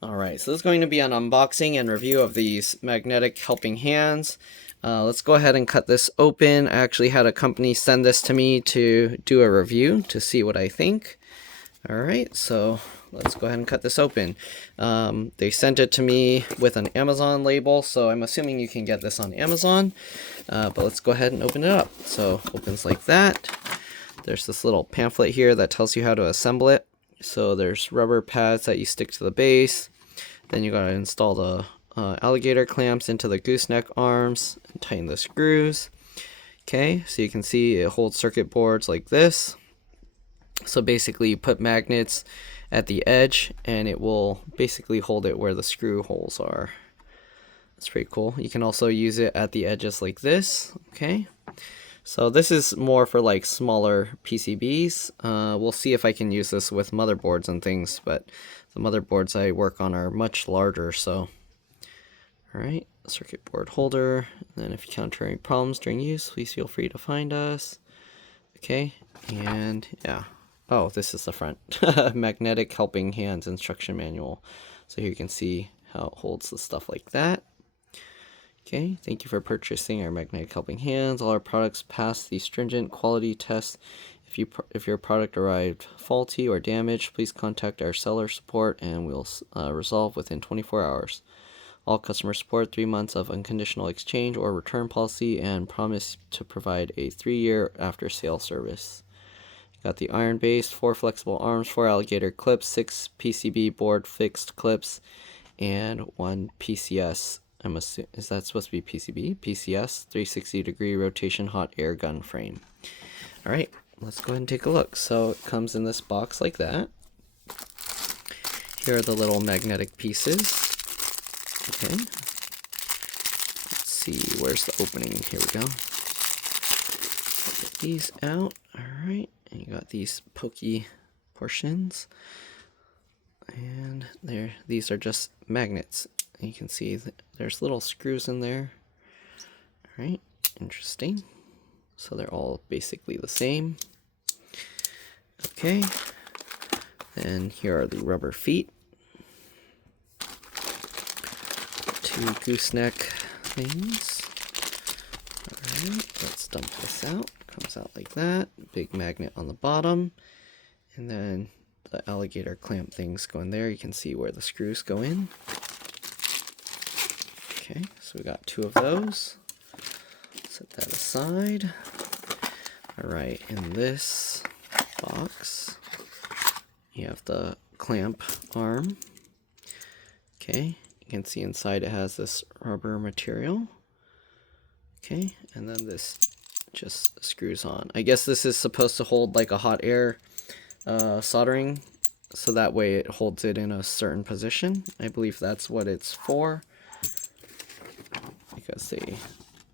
Alright, so this is going to be an unboxing and review of these magnetic helping hands. Let's go ahead and cut this open. I actually had a company send this to me to do a review to see what I think. Alright, so let's go ahead and cut this open. They sent it to me with an Amazon label, so I'm assuming you can get this on Amazon. But let's go ahead and open it up. So it opens like that. There's this little pamphlet here that tells you how to assemble it. So there's rubber pads that you stick to the base. Then you gotta install the alligator clamps into the gooseneck arms and tighten the screws. Okay, so you can see it holds circuit boards like this. So basically you put magnets at the edge and it will basically hold it where the screw holes are. That's pretty cool. You can also use it at the edges like this. Okay. So this is more for like smaller PCBs. We'll see if I can use this with motherboards and things, but the motherboards I work on are much larger, so. Alright, circuit board holder. And then if you encounter any problems during use, please feel free to find us. Okay, and yeah. Oh, this is the front. Magnetic helping hands instruction manual. So here you can see how it holds the stuff like that. Okay, thank you for purchasing our magnetic helping hands. All our products pass the stringent quality tests. If your product arrived faulty or damaged, please contact our seller support and we'll resolve within 24 hours. All customer support, 3 months of unconditional exchange or return policy, and promise to provide a 3-year after sale service. Got the iron base, 4 flexible arms, 4 alligator clips, 6 PCB board fixed clips, and 1 PCS. Is that supposed to be PCB? PCS, 360-degree rotation hot air gun frame. Alright, let's go ahead and take a look. So it comes in this box like that. Here are the little magnetic pieces. Okay. Let's see, where's the opening? Here we go. Get these out. Alright, and you got these pokey portions. And these are just magnets. You can see that there's little screws in there. Alright, interesting. So they're all basically the same. Okay. Then here are the rubber feet. 2 gooseneck things. Alright, let's dump this out. Comes out like that. Big magnet on the bottom. And then the alligator clamp things go in there. You can see where the screws go in. Okay, so we got 2 of those. Set that aside. Alright, in this box, you have the clamp arm. Okay, you can see inside it has this rubber material. Okay, and then this just screws on. I guess this is supposed to hold like a hot air soldering, so that way it holds it in a certain position. I believe that's what it's for. Because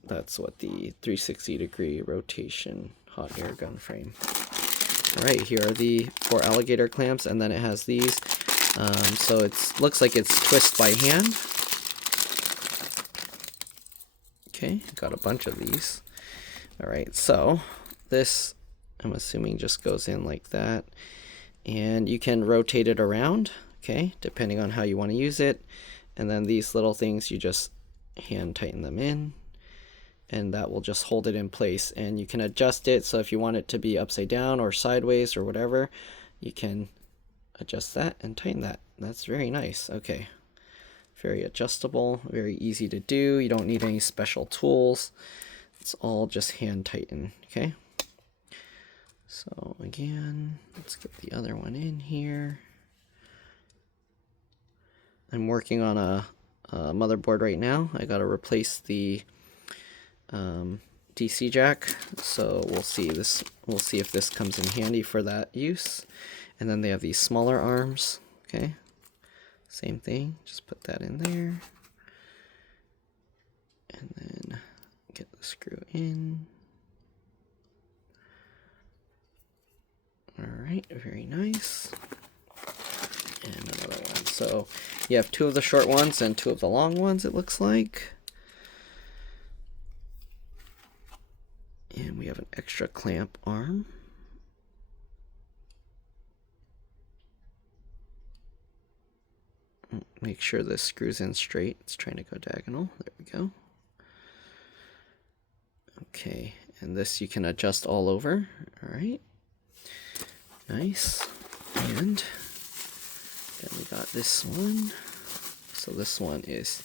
that's what the 360-degree rotation hot air gun frame. Alright, here are the 4 alligator clamps, and then it has these. So it looks like it's twist by hand. Okay, got a bunch of these. Alright, so this, I'm assuming, just goes in like that. And you can rotate it around, okay, depending on how you want to use it. And then these little things, you just hand tighten them in, and that will just hold it in place. And you can adjust it, so if you want it to be upside down or sideways or whatever, you can adjust that and tighten that. That's very nice. Okay, very adjustable, very easy to do. You don't need any special tools. It's all just hand tighten. Okay, so again, let's get the other one in here. I'm working on a motherboard right now. I gotta replace the DC jack, so we'll see if this comes in handy for that use. And then they have these smaller arms. Okay, same thing, just put that in there and then get the screw in. Alright, very nice. And another one. So you have 2 of the short ones and 2 of the long ones, it looks like. And we have an extra clamp arm. Make sure this screws in straight. It's trying to go diagonal. There we go. Okay, and this you can adjust all over. All right, nice. And then we got this one. So this one is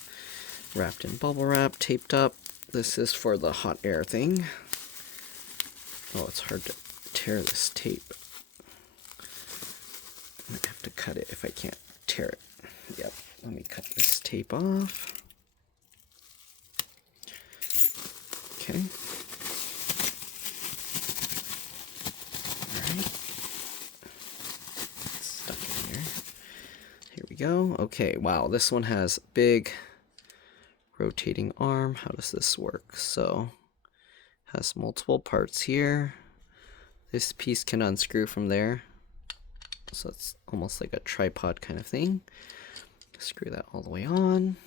wrapped in bubble wrap, taped up. This is for the hot air thing. Oh, it's hard to tear this tape. I might have to cut it if I can't tear it. Yep, let me cut this tape off. Okay. All right. It's stuck in here. Here we go. Okay, wow, this one has big rotating arm. How does this work? So, has multiple parts here. This piece can unscrew from there. So it's almost like a tripod kind of thing. Screw that all the way on.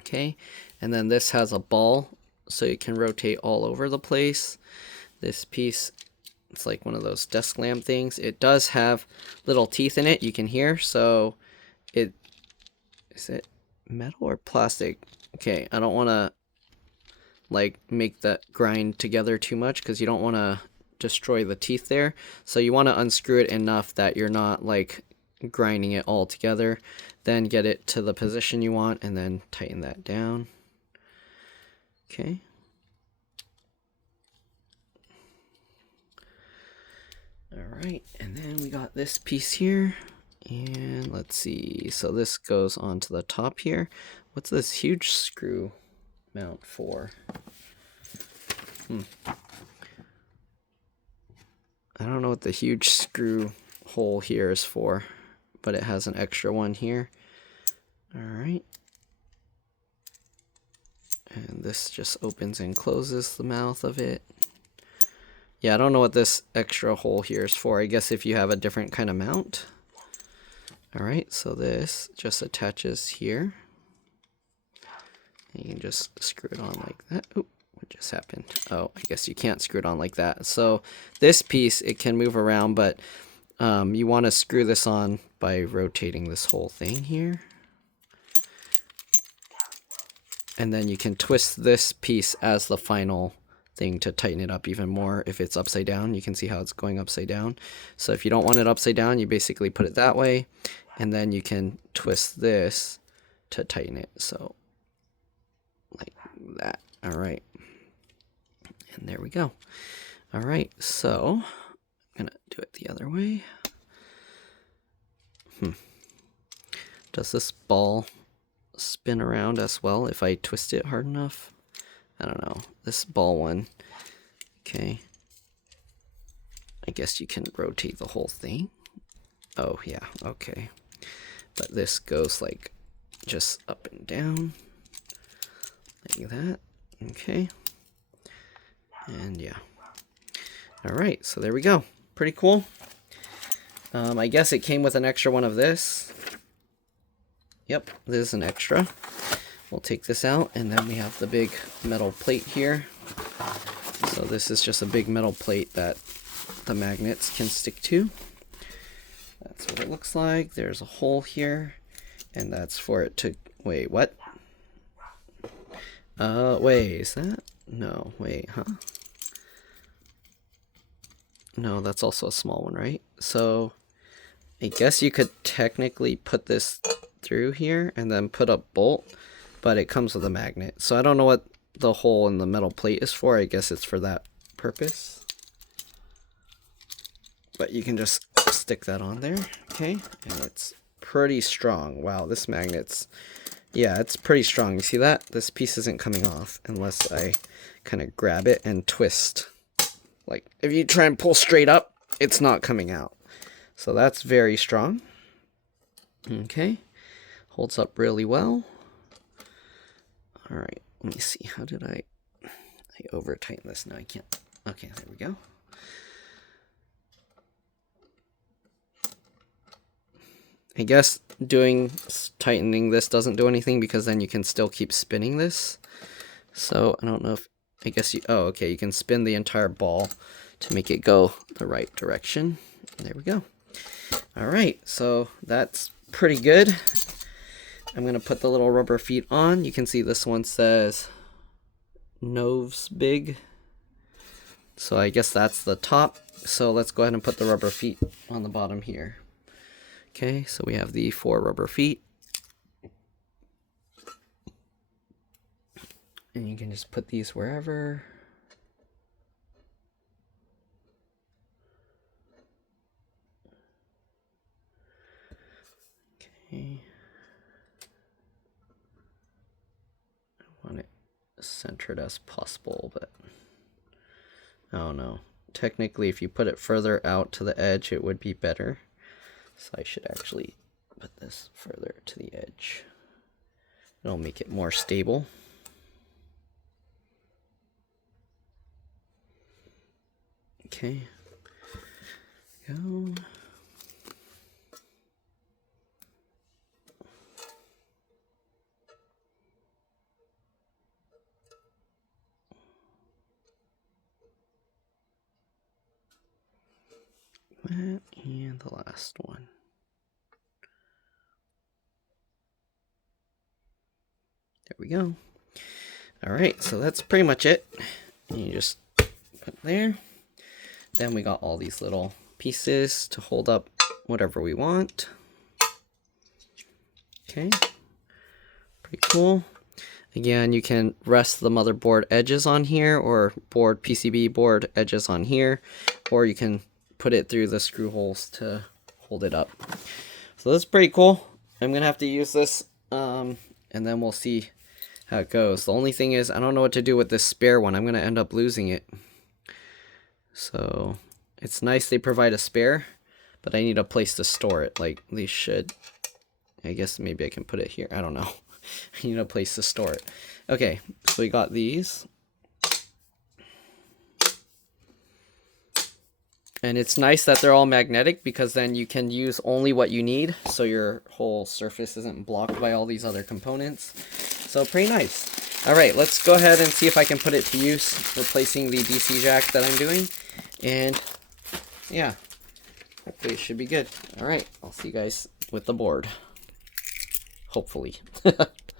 Okay, and then this has a ball, so you can rotate all over the place. This piece, it's like one of those desk lamp things. It does have little teeth in it, you can hear. So is it metal or plastic? Okay, I don't want to like make that grind together too much because you don't want to destroy the teeth there. So you want to unscrew it enough that you're not like grinding it all together. Then get it to the position you want and then tighten that down. Okay. All right, and then we got this piece here. And let's see, so this goes onto the top here. What's this huge screw mount for? I don't know what the huge screw hole here is for, but it has an extra one here. All right. And this just opens and closes the mouth of it. Yeah, I don't know what this extra hole here is for. I guess if you have a different kind of mount. All right, so this just attaches here. And you can just screw it on like that. Oop, what just happened? Oh, I guess you can't screw it on like that. So this piece, it can move around, but you want to screw this on by rotating this whole thing here. And then you can twist this piece as the final thing to tighten it up even more. If it's upside down, you can see how it's going upside down. So if you don't want it upside down, you basically put it that way, and then you can twist this to tighten it. So like that. All right. And there we go. All right, so I'm gonna do it the other way. Does this ball spin around as well if I twist it hard enough? I don't know. This ball one. Okay. I guess you can rotate the whole thing. Oh, yeah. Okay. But this goes like just up and down. Like that. Okay. And yeah. All right. So there we go. Pretty cool. I guess it came with an extra one of this. Yep, this is an extra. We'll take this out, and then we have the big metal plate here. So this is just a big metal plate that the magnets can stick to. That's what it looks like. There's a hole here, and that's for it to... Wait, what? Wait, is that? No, wait, huh? No, that's also a small one, right? So I guess you could technically put this through here and then put a bolt, but it comes with a magnet. So I don't know what the hole in the metal plate is for. I guess it's for that purpose. But you can just stick that on there, okay? And it's pretty strong. Wow, this magnet's... Yeah, it's pretty strong. You see that? This piece isn't coming off unless I kind of grab it and twist. Like, if you try and pull straight up, it's not coming out. So that's very strong. Okay. Holds up really well. All right, let me see. How did I over tighten this? No, I can't. Okay, there we go. I guess tightening this doesn't do anything because then you can still keep spinning this. So I don't know if, I guess you, oh, okay, you can spin the entire ball to make it go the right direction. There we go. All right, so that's pretty good. I'm going to put the little rubber feet on. You can see this one says NOEVSBIG. So I guess that's the top. So let's go ahead and put the rubber feet on the bottom here. Okay, so we have the 4 rubber feet. And you can just put these wherever. Okay. I want it as centered as possible, but I don't know. Technically, if you put it further out to the edge, it would be better. So I should actually put this further to the edge. It'll make it more stable. Okay. Go. And the last one. There we go. All right, so that's pretty much it. And you just put it there. Then we got all these little pieces to hold up whatever we want. Okay, pretty cool. Again, you can rest the motherboard edges on here, or PCB board edges on here, or you can put it through the screw holes to hold it up. So that's pretty cool. I'm gonna have to use this, and then we'll see how it goes. The only thing is, I don't know what to do with this spare one. I'm gonna end up losing it. So it's nice they provide a spare, but I need a place to store it. Like they should. I guess maybe I can put it here. I don't know. I need a place to store it. Okay, so we got these. And it's nice that they're all magnetic, because then you can use only what you need, so your whole surface isn't blocked by all these other components. So pretty nice. All right, let's go ahead and see if I can put it to use, replacing the DC jack that I'm doing. And yeah, hopefully it should be good. All right, I'll see you guys with the board. Hopefully.